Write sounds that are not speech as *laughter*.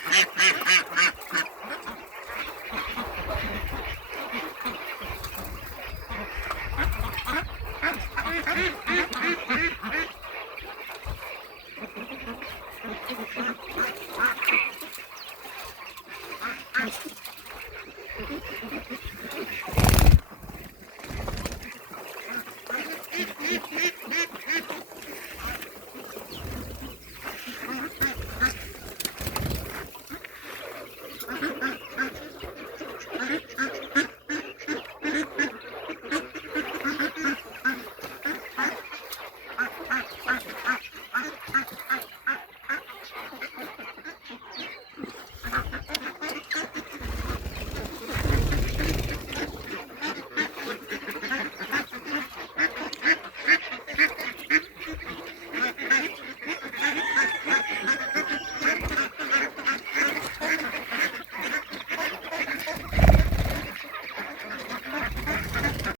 Hee *laughs* hee